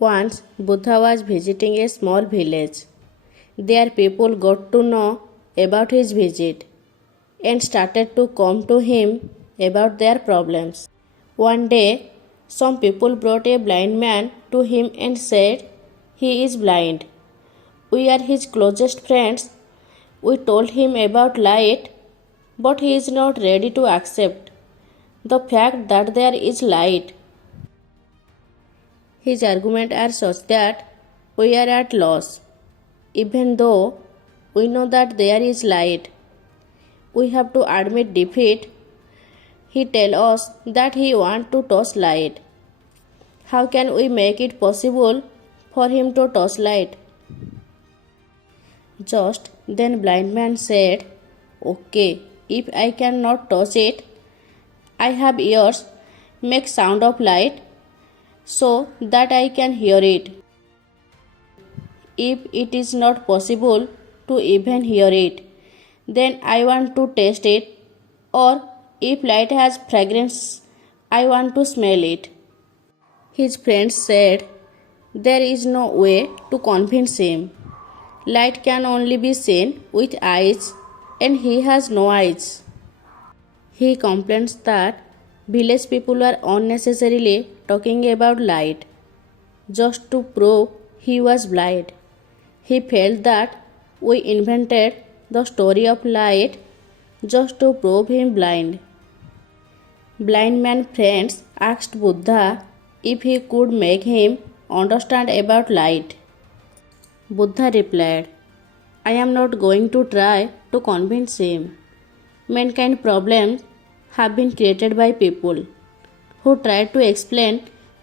Once Buddha was visiting a small village. There people got to know about his visit and started to come to him about their problems. One day, some people brought a blind man to him and said, "He is blind. We are his closest friends. We told him about light, but he is not ready to accept the fact that there is light." His arguments are such that we are at loss. Even though we know that there is light, we have to admit defeat. He tells us that he wants to touch light. How can we make it possible for him to touch light? Just then blind man said, "Okay, if I cannot touch it, I have ears, make sound of light so that I can hear it. If it is not possible to even hear it, then I want to taste it, or if light has fragrance, I want to smell it." His friends said there is no way to convince him. Light can only be seen with eyes, and he has no eyes. He complains that village people are unnecessarily talking about light just to prove he was blind. He felt that we invented the story of light just to prove him blind. Blind man friends asked Buddha if he could make him understand about light. Buddha replied, "I am not going to try to convince him. Mankind problems have been created by people who try to explain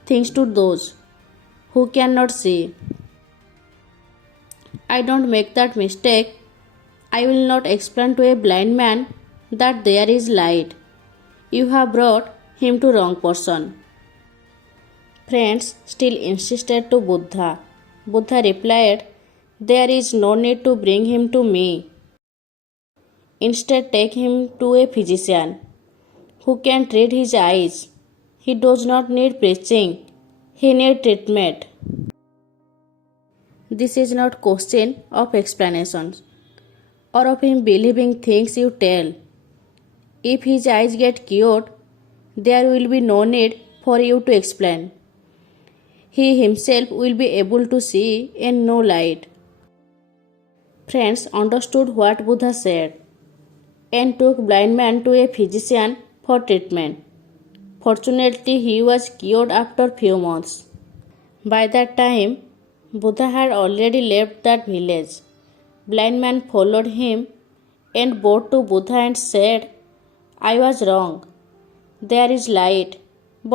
things to those who cannot see. I don't make that mistake. I will not explain to a blind man that there is light. You have brought him to wrong person." Friends still insisted to Buddha. Buddha replied, "There is no need to bring him to me. Instead, take him to a physician who can treat his eyes. He does not need preaching. He needs treatment." This is not question of explanations or of him believing things you tell. If his eyes get cured, there will be no need for you to explain. He himself will be able to see and know light. Friends understood what Buddha said and took blind man to a physician for treatment. Fortunately, he was cured after few months. By that time, Buddha had already left that village. Blind man followed him and bowed to Buddha and said, "I was wrong. There is light,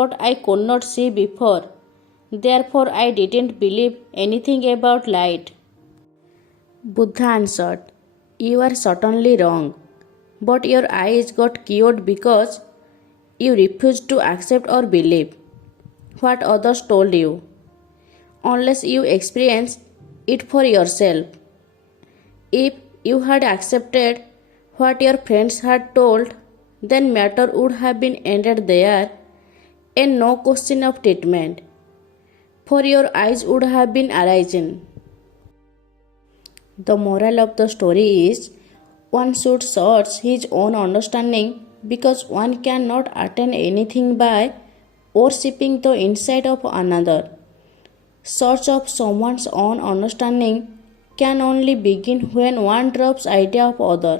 but I could not see before. Therefore, I didn't believe anything about light." Buddha answered, "You are certainly wrong, but your eyes got cured because you refused to accept or believe what others told you, unless you experience it for yourself. If you had accepted what your friends had told, then matter would have been ended there and no question of treatment, for your eyes would have been arisen." The moral of the story is, one should search his own understanding because one cannot attain anything by worshipping the insight of another. Search of someone's own understanding can only begin when one drops idea of other.